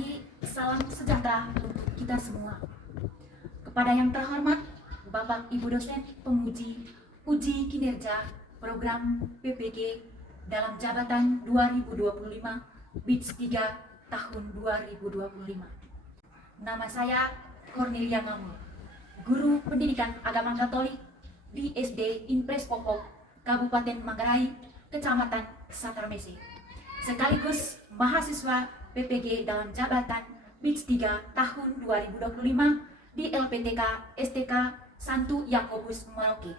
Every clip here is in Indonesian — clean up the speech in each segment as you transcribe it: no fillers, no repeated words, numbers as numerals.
pagi, salam sejahtera untuk kita semua. Kepada yang terhormat Bapak Ibu dosen penguji uji kinerja program PPG dalam jabatan 2025 BITS 3 tahun 2025. Nama saya Cornelia Ngamu, guru pendidikan agama Katolik di SD Impres Popok, Kabupaten Manggarai, Kecamatan Satarmese, sekaligus mahasiswa PPG dalam jabatan BITS 3 tahun 2025 di LPTK STK Santo Yakobus Merauke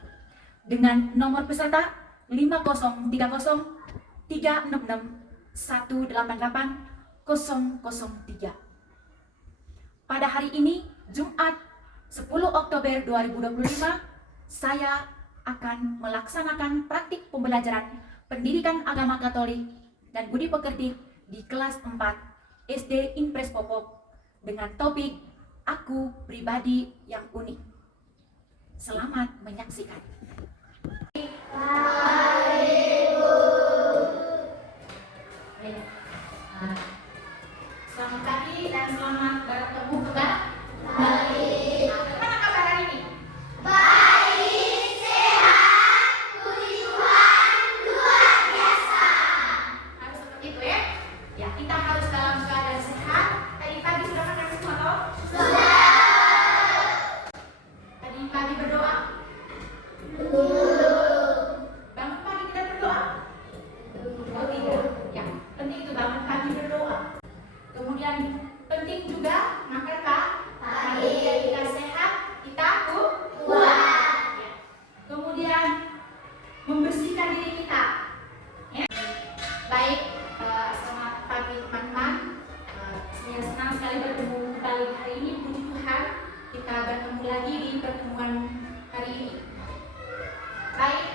dengan nomor peserta 5030 366 188 003. Pada hari ini, Jumat 10 Oktober 2025, saya akan melaksanakan praktik pembelajaran pendidikan agama Katolik dan budi pekerti di kelas 4 SD Impres Popok dengan topik Aku Pribadi yang Unik. Selamat menyaksikan. Selamat pagi dan selamat bertemu kembali. Bagaimana kabar hari ini? Baik, sehat, puji Tuhan, luar biasa. Harus seperti itu ya? Ya, kita harus dalam keadaan sehat. Tadi pagi sudah makan semua toh? Sudah. Tadi pagi berdoa? Bangun pagi kita berdoa? Oh tidak. Ya, penting itu bangun pagi berdoa. Kemudian penting juga makan pagi. Biar kita sehat, kita Kuat. ya. Kemudian membersihkan diri kita. Ya. Baik, selamat pagi teman-teman. Saya senang sekali bertemu kembali hari ini. Puji Tuhan, kita bertemu lagi di pertemuan hari ini. Baik,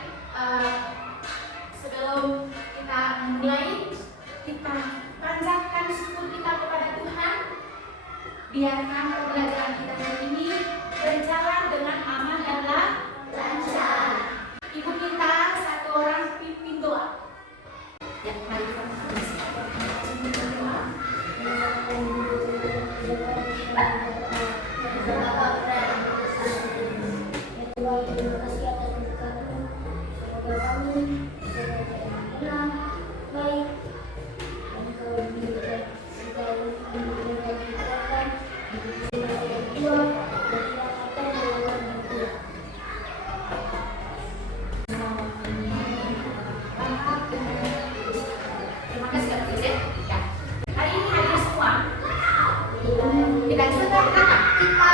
sebelum kita memulai, kita panjatkan syukur kita kepada Tuhan. Biarkan pembelajaran kita hari ini berjalan dengan aman dan lancar. Ibu kita satu orang pimpin doa. Ya, mari kita berdoa. Terima kasih atas berkat-Mu. Semoga kami bisa belajar dengan benar, baik, dan Kau memberikan segala yang dikuatkan di dalam yang dua dan keselamatan dalam yang dua. Terima kasih Kak Tulis ya. Ya. Hari ini hadir semua. Kita sedang anak kita.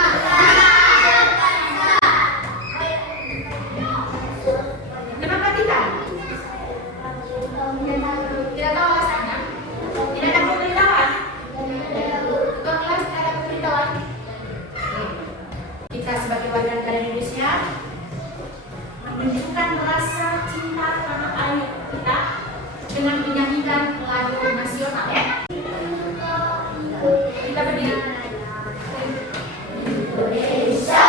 Kenapa tidak? Tidak tahu alasannya. Tidak ada pemberitahuan. Ketua kelas tidak ada pemberitahuan. Kita sebagai warga negara Indonesia menunjukkan rasa cinta tanah air kita dengan menyanyikan lagu nasional ya. Kita berdiri. Indonesia,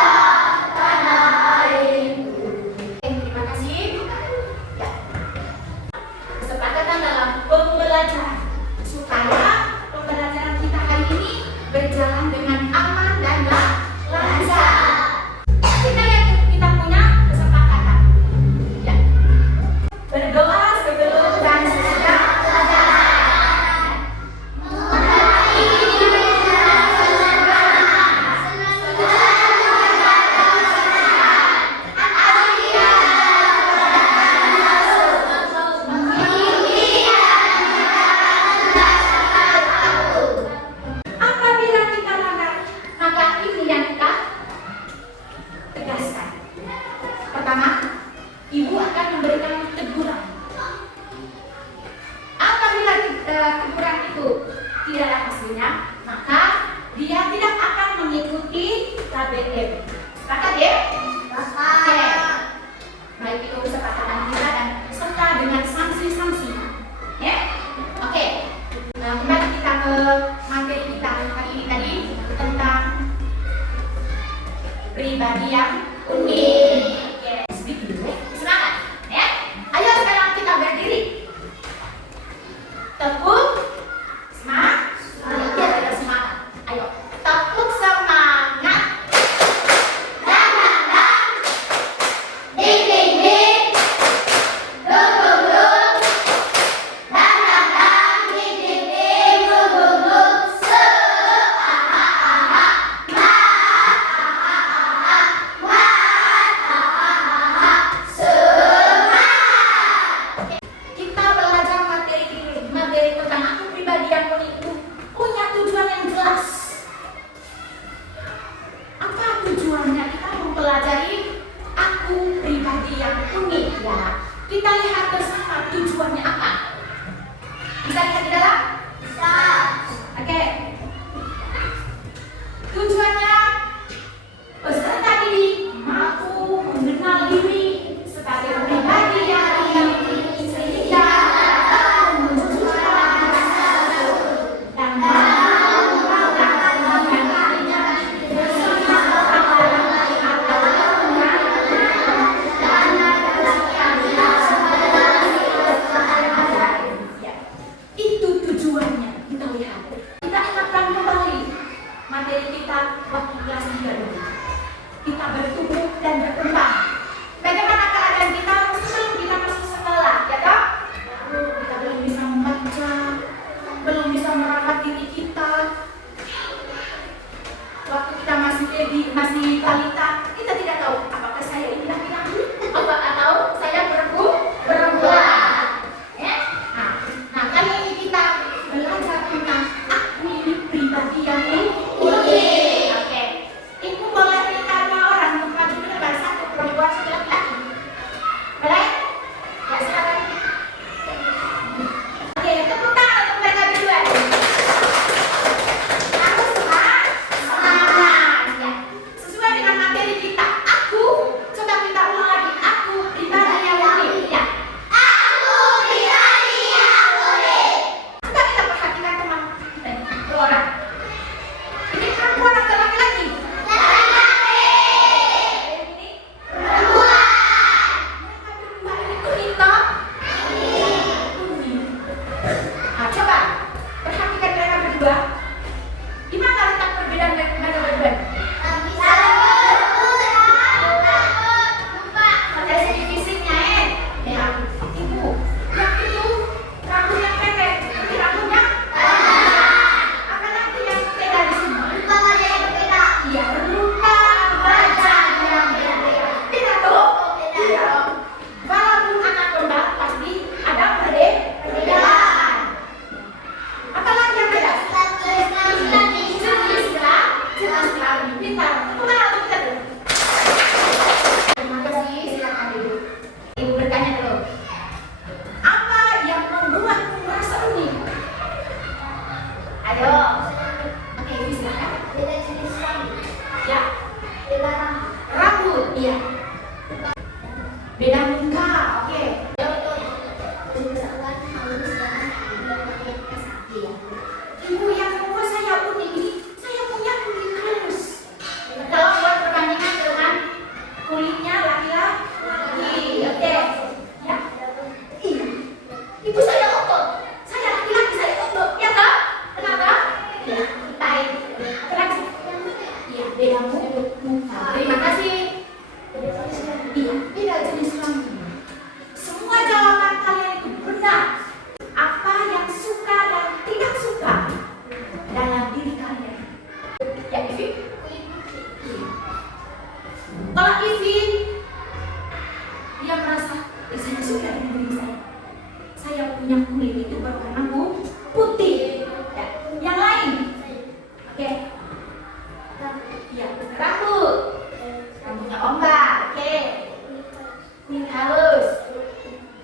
tanah airku. Terima kasih. Ya. Kesepakatan dalam pembelajaran supaya pembelajaran kita hari ini berjalan dengan aman dan lancar. Kita lihat kita punya kesepakatan. Ya. Berdoa sebelum dan sesudah pelajaran. Apabila kita langgar, maka ini yang kita tegaskan. Pertama, ibu akan memberikan teguran. Apabila teguran itu tidak ada hasilnya, maka dia tidak akan mengikuti KBM. Sepakat ya? Oke. Baik itu kesepakatan kita dan serta dengan sanksi-sanksi. Ya? Oke. Kembali kita ke materi kita hari ini tadi tentang pribadi yang unik. Oke, sedikit dulu ya. Semangat, ya. Ayo sekarang kita berdiri. Tepuk semangat. Semangat. Kita lihat bersama tujuannya apa. Bisa lihat di dalam? Bisa. Oke. Tujuannya peserta didik mampu mengenal diri sebagai pribadi yang baik sehingga dapat mewujudkan dan mampu mengembangkan dirinya bersama orang lain atau lingkungan itu tujuannya. Kita lihat. Kita ingatkan kembali materi kita waktu kelas 3 dulu. Kita bertumbuh dan berkembang. Bagaimana keadaan kita sebelum kita masuk sekolah, ya toh? Kita belum bisa membaca, belum bisa merawat diri kita. Waktu kita masih baby, masih balita, kita tidak tahu apakah saya ini laki-laki atau saya perempuan. Ya? Nah, kali ini kita belajar tentang aku ini pribadi yang unik. Oke. Ibu boleh minta 2 orang untuk maju ke depan, 1 perempuan, 1 laki-laki. Boleh? Ya, silakan. Oke, tepuk tangan untuk mereka berdua. Aku semangat. Ya. Sesuai dengan materi kita. Aku, coba kita ulang lagi. Aku pribadi yang unik. Ya. Coba kita perhatikan teman kita, 2 orang. Ini perempuan atau laki-laki? Ini perempuan. Mereka berdua ini kuning toh? Kuning. Nah, coba perhatikan mereka berdua. Di mana letak perbedaan mereka berdua? Dari segi fisiknya, ya. Ibu, yang itu rambut yang pendek, ini rambutnya apalagi yang beda di sini? Iya, rupa wajah yang berbeda. Tidak tuh? Iya. Walaupun anak kembar pasti ada perbedaan. Apalagi yang beda? Jelas sekali. Pintar. Tepuk tangan untuk kita dulu. Terima kasih. Silakan dulu. Ibu bertanya dulu. Apa yang membuatmu merasa unik? Ayo. Oke, Ibu silakan. Ya. Rambut, iya. Beda muka, oke. Ibu yang membuat saya unik ini, saya punya kulit halus. Kalau buat perbandingan dengan kulitnya laki-laki, oke. Ya. Iya. Ibu saya otot, saya laki-laki, saya otot, ya toh? Kenapa? Ya, baik. Apalagi? Iya, beda muka. Terima kasih. Iya, beda jenis rambut. Semua jawaban kalian itu benar. Apa yang suka dan tidak suka dalam diri kalian? Ya, Ivi? Iya. Kalau Ivi, dia merasa, saya suka dengan diri saya. Saya punya kulit itu berwarna putih. Ya. Yang lain? Oke. Iya, rambut. Rambutnya ombak, oke. Kulit halus.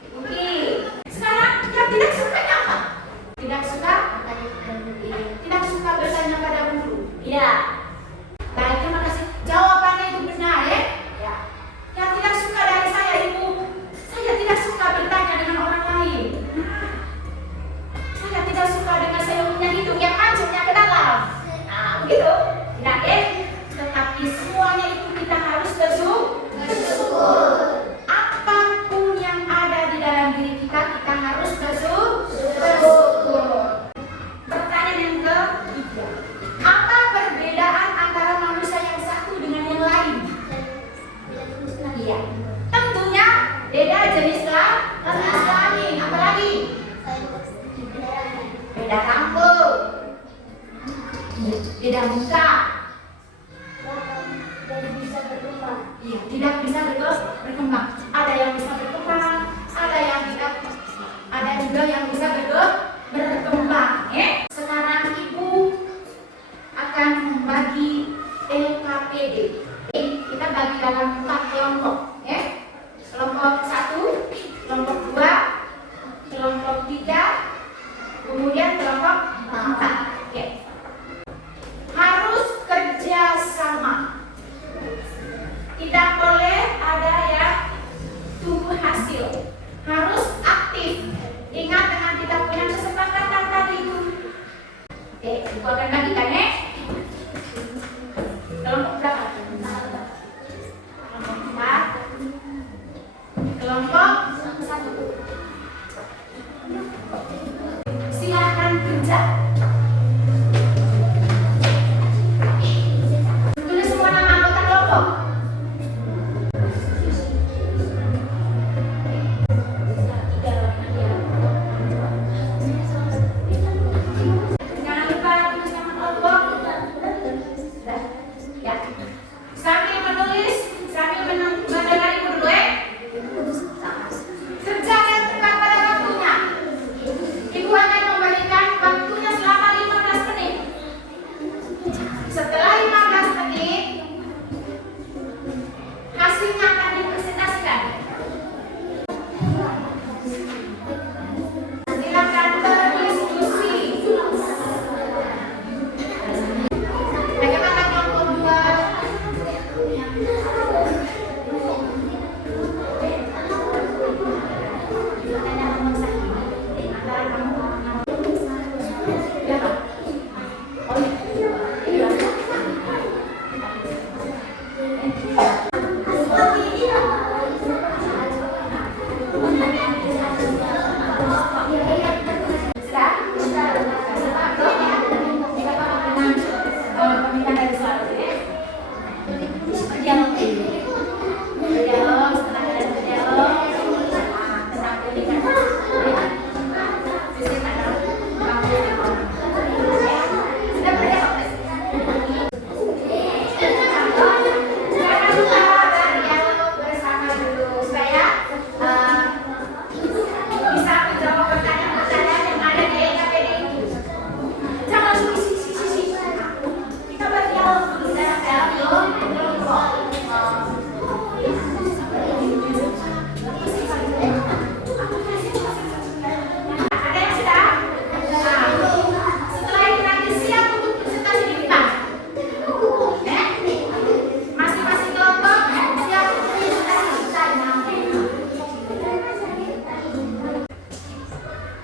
Putih. Sekarang yang tidak suka apa? Tidak suka? Tidak suka bertanya pada guru. Iya. Baik, terima kasih. Jawabannya itu benar ya? Ya. Yang tidak suka dari saya, Ibu, saya tidak suka bertanya dengan orang lain. Saya tidak suka dengan saya punya hidung yang mancungnya ke dalam. Nah, begitu. Tidak ya? Tetapi semuanya itu kita harus bersyukur. Apapun yang ada di dalam diri kita, kita harus bersyukur. Pertanyaan yang ketiga. Apa perbedaan antara manusia yang satu dengan yang lain? Iya. Tentunya beda jenis kelamin. Apalagi? Beda rambut. Beda muka. Iya, tidak bisa berkembang. Ada yang bisa berkembang, ada yang tidak, ada juga yang bisa berkembang. Sekarang Ibu akan membagi LKPD. Kita bagi dalam 4 kelompok. Kelompok 1, kelompok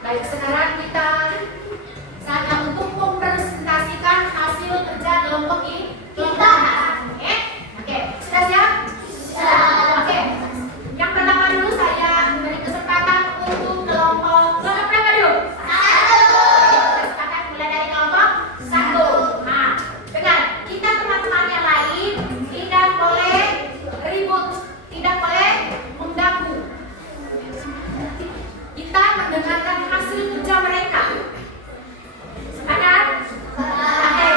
Baik, sekarang kita saatnya untuk mempresentasikan hasil kerja kelompok kita. Oke, sudah siap? Oke, yang pertama dulu saya beri kesempatan untuk kelompok berapa dulu? Kesempatan mulai dari kelompok 1. Nah, dengar, kita teman-teman yang lain tidak boleh ribut, tidak boleh mengganggu. Kita mendengarkan hasil kerja mereka. Sepakat? Oke.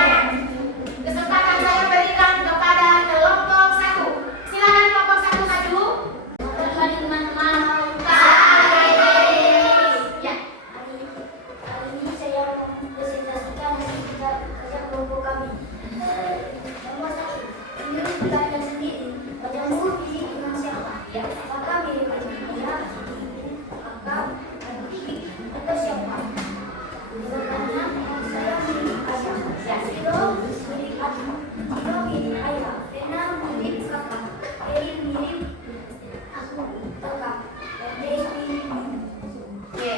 Kesempatan saya berikan kepada kelompok 1. Silakan kelompok 1 maju. Selamat pagi teman-teman. Ya. Hari ini saya mempresentasikan hasil kerja kelompok kami. Nomor 1, menurut kalian sendiri, wajahmu mirip dengan siapa? Ya. Apakah mirip dengan ayah, ibu, kakak, adik, atau siapa? Jawabannya, saya mirip ayah. Siro mirip adik. Siro mirip ayah. Rena mirip kakak. Eri mirip aku, kakak. Dan Jay mirip ibu. Oke.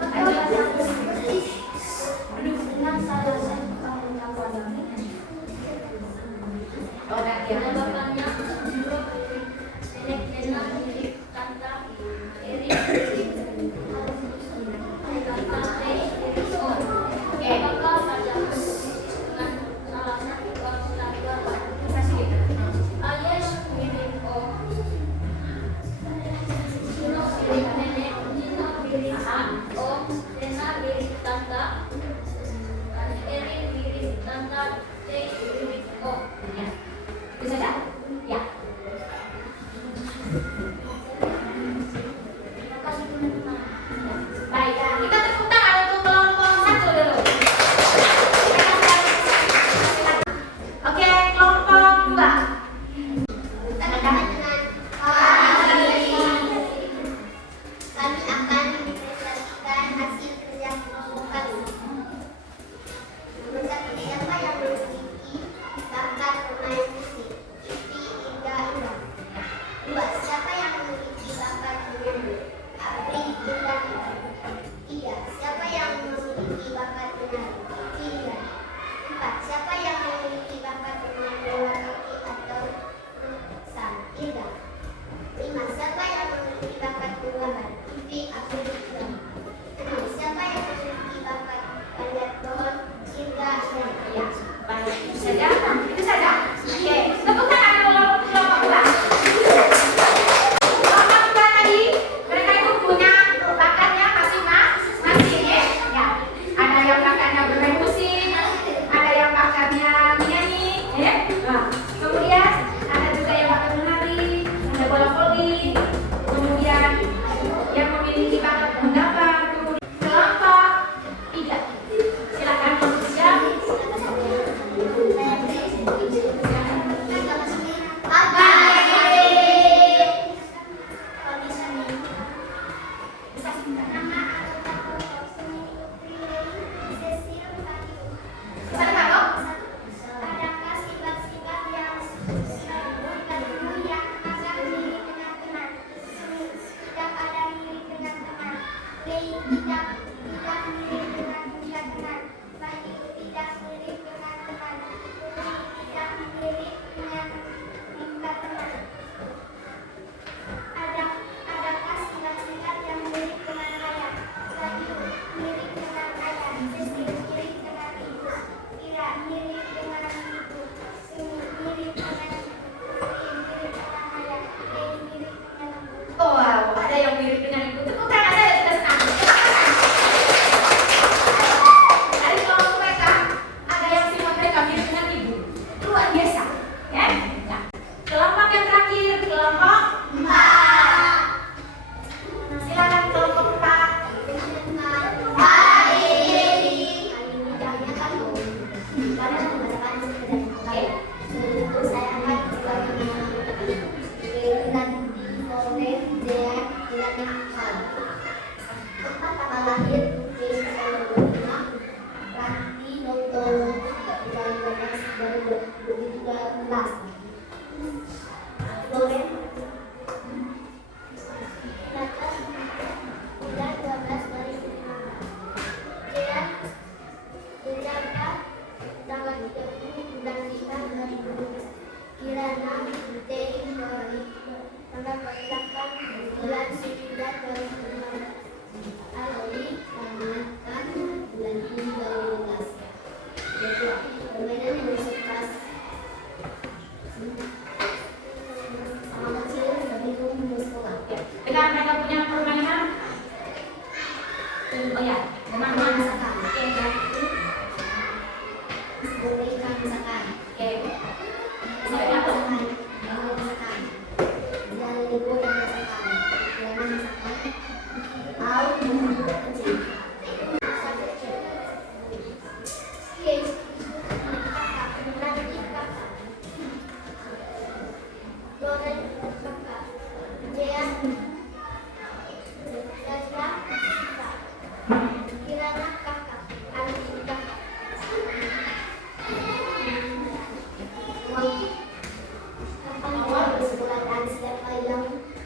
Apakah wajahmu persis dengan salah satu anggota kami? Oh, enggak ya. Bapaknya Siro mirip Rena mirip tante. Eri mirip kakak. Jay mirip Om. Oke. Apakah wajahmu persis dengan salah satu anggota kami? Bisa sedikit. Alias mirip Om. Siro mirip nenek, Nino mirip Om, Rena mirip tante, dan Eri mirip tante, Jay mirip Om. Ya. Bisa enggak? Ya. Terima kasih teman-teman. Baik, kita tepuk tangan untuk kelompok 1 dulu. Oke, kelompok 2. Kami akan mempresentasikan hasil kerja kelompok kami. Nomor 1, siapa yang memiliki bakat bermain musik? Iti Indah Indah. 2, siapa yang memiliki bakat menyanyi? Apri Indah Indah. 3, siapa yang memiliki bakat menari? Iti Indah. 4, siapa yang memiliki bakat bermain bola kaki atau futsal? Indah. 5, siapa yang memiliki bakat menggambar? Iti Abdul Islam. 6, siapa yang memiliki bakat panjat pohon? Indah Indah. Ya. Baik, itu saja. Itu saja. Oke, tepuk tangan dulu untuk kelompok 2. Kelompok 2 tadi mereka itu punya bakatnya masing-masing ya. Ya. Ada yang bakatnya bermain musik, ada yang bakatnya menyanyi, ya. Nah, kemudian ada juga yang bakat menari, ada bola voli, kemudian yang memiliki bakat menggambar. Kelompok 3. Silakan untuk siap. Bisa singkat. Bisa dengar toh? Adakah sifat-sifat yang bertemu yang agak mirip dengan teman? Tidak ada mirip dengan teman. B. Tidak mirip dengan bukan teman. Bayu tidak mirip dengan teman. Uri tidak mirip dengan bukan teman. Adakah sifat-sifat yang mirip dengan ayah? Bayu mirip dengan ayah. Sesi mirip dengan ibu. Ira mirip dengan ibu. Sumi mirip dengan ibu. Uri mirip dengan ayah. Ei mirip dengan ibu. Oh, wow, ada yang mirip dengan ibu. Tepuk tangan saya sudah senang. Dari kelompok mereka, ada yang sifat mereka mirip dengan ibu. Luar biasa, ya? Ya. Kelompok yang terakhir, kelompok 4. Silakan kelompok 4. Udah 12 Oh ya, teman-teman. Masakan. Oke. Berikan masakan. Oke. Sebagai apa? Masakan. Dan liburan masakan. Jangan masakan. Laut kecil.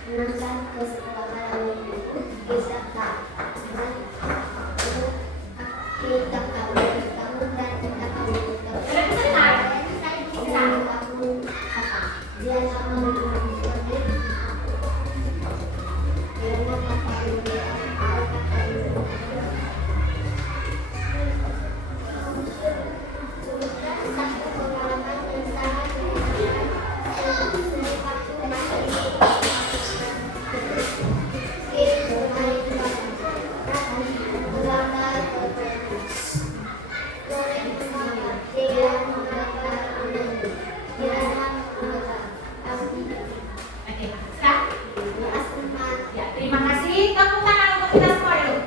Menangkan ke sekolah malam minggu kita kawin kamu dan kita kawin kamu dia sama seperti karena kata dia satu pengalaman yang sangat Oke, sudah? Ya, terima kasih. Tepuk tangan untuk kita semua dulu.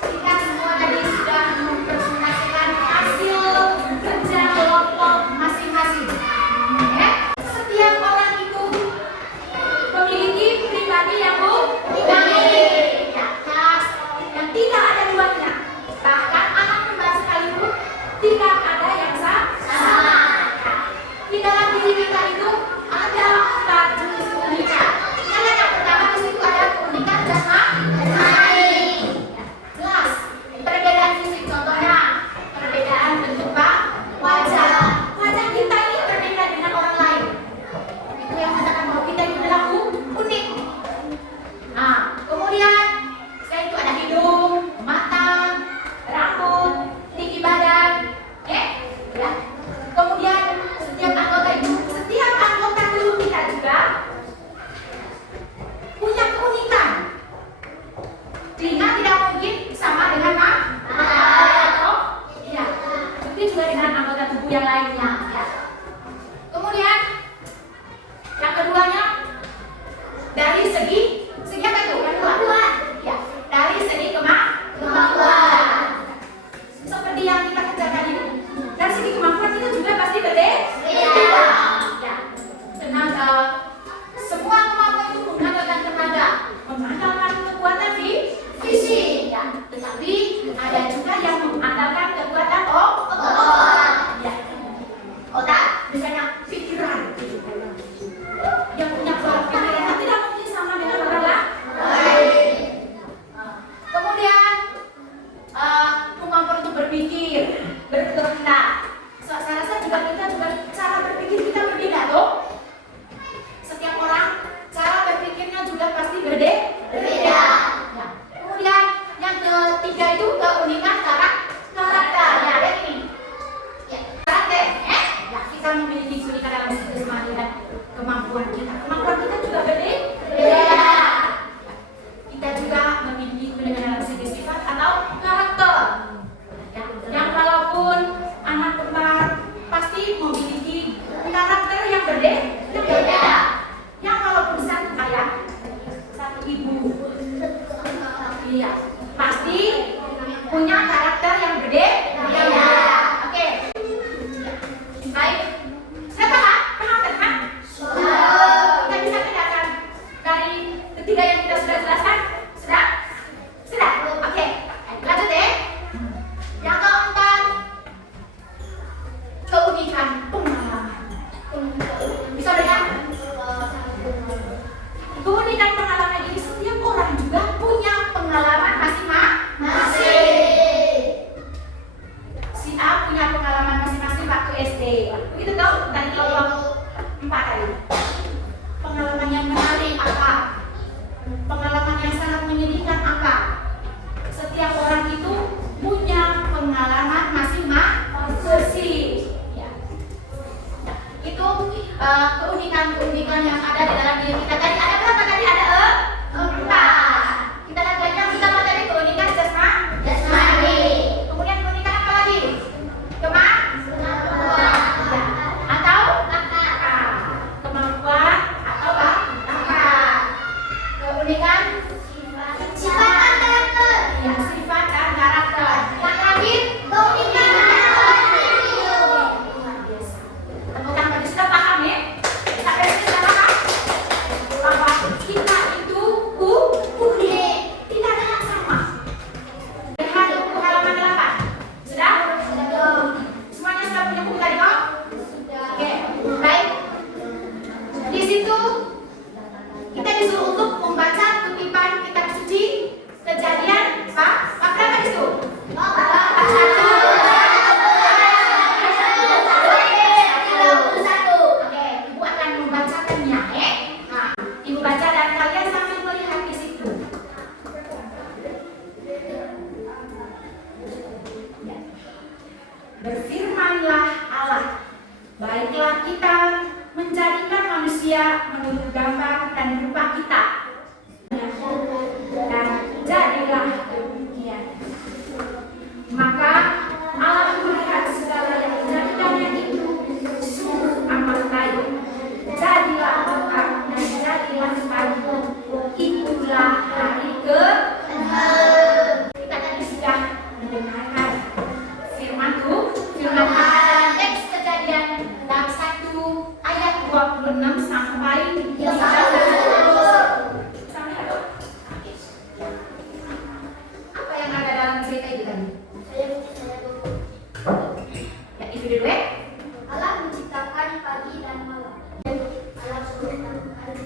Kita semua tadi sudah mempresentasikan hasil kerja kelompok masing-masing. Ya, setiap orang itu memiliki pribadi yang unik, khas, yang tidak ada duanya. Bahkan anak kembar sekalipun tidak ada yang sama. Di dalam diri kita keunikan-keunikan yang ada di dalam diri kita. Tadi ada berapa tadi? Ada 4. Kita lihat lagi yang pertama tadi keunikan jasmani. Kemudian keunikan apa lagi? Kemampuan atau kemampuan atau bakat. Keunikan sifat dan karakter. Ya, sifat dan karakter. Yang terakhir keunikan tepuk tangan bagi sudah paham ya? Sampai sini sudah paham? Bahwa kita itu unik, tidak ada yang sama. Lihat buku halaman 8. Sudah? Semuanya sudah punya buku tadi kok? Oke, baik. Di situ kita disuruh untuk membaca kutipan kitab suci Kejadian bab berapa di situ? Oke, Ibu akan membacakannya ya. Nah, Ibu baca dan kalian sambil melihat di situ. Berfirmanlah Allah, baiklah kita menjadikan manusia menurut gambar dan rupa kita. Dan jadilah demikian. Maka Allah melihat segala yang dijadikannya itu sungguh amat baik. Jadilah lengkap dan jadilah pagi. Itulah hari ke-6. Kita tadi sudah mendengarkan firman dalam teks Kejadian bab 1 ayat 26 sampai 30. Apa yang ada dalam cerita itu tadi? Ya, itu dulu ya. Allah menciptakan pagi dan malam. Allah menciptakan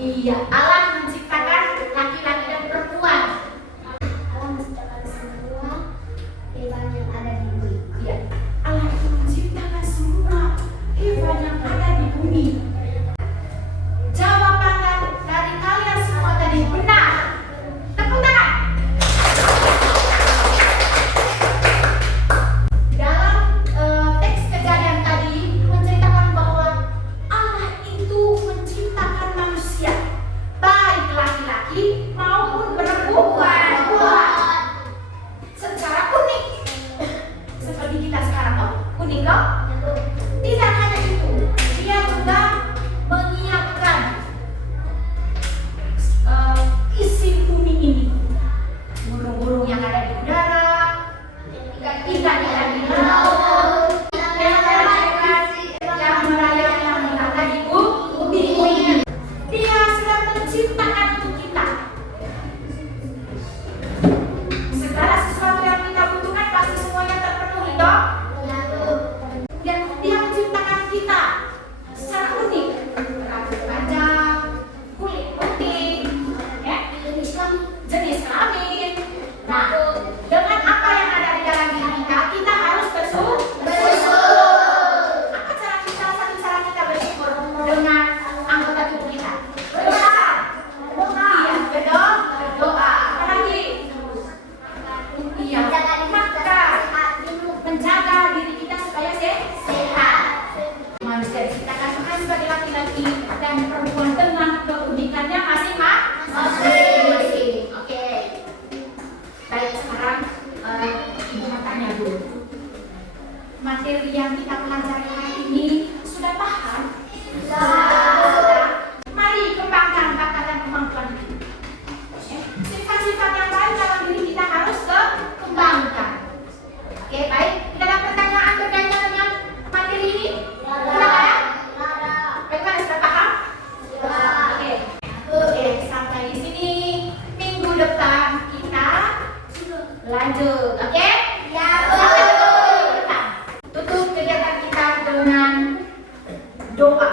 Iya, Allah menciptakan laki-laki dan perempuan. Allah menciptakan semua hewan yang ada di bumi. Iya, Allah itu menciptakan semua hewan yang ada di bumi. Jawaban dari kalian semua tadi benar. Tepuk tangan. Dalam teks Kejadian tadi menceritakan bahwa Allah itu menciptakan manusia, baik laki-laki maupun perempuan, secara unik. Seperti kita sekarang, oh unik kok? Tidak hanya itu, dia juga menyiapkan isi bumi ini. Burung-burung yang ada di udara, ikan yang ada di laut, yang merayap yang ada di bumi. Dia sudah menciptakan untuk kita. Segala sesuatu yang kita butuhkan pasti semuanya terpenuhi toh. Dan dia menciptakan kita secara unik, rambut panjang, kulit putih, ya, jenis kelamin. Nah, dengan apa yang ada di dalam diri kita, kita harus bersyukur. Apa cara kita? Satu cara kita bersyukur dengan anggota tubuh kita. Berdoa. Iya, berdoa. Apa lagi? Iya, makan. Menjaga diri kita supaya sehat. Manusia diciptakan Tuhan sebagai laki-laki dan perempuan dengan keunikannya masing-masing. Oke. Baik, sekarang Ibu mau tanya dulu. Materi yang kita pelajari hari ini sudah paham? Sudah. Mari kembangkan bakat dan kemampuan itu. Sifat-sifat yang baik dalam diri kita harus kembangkan. Oke, baik. Tidak ada pertanyaan berkaitan dengan materi ini? Tidak ada? Bagaimana, sudah paham? Oke, sampai di sini. Minggu depan kita lanjut. Oke? Sampai minggu depan. Tutup kegiatan kita dengan doa.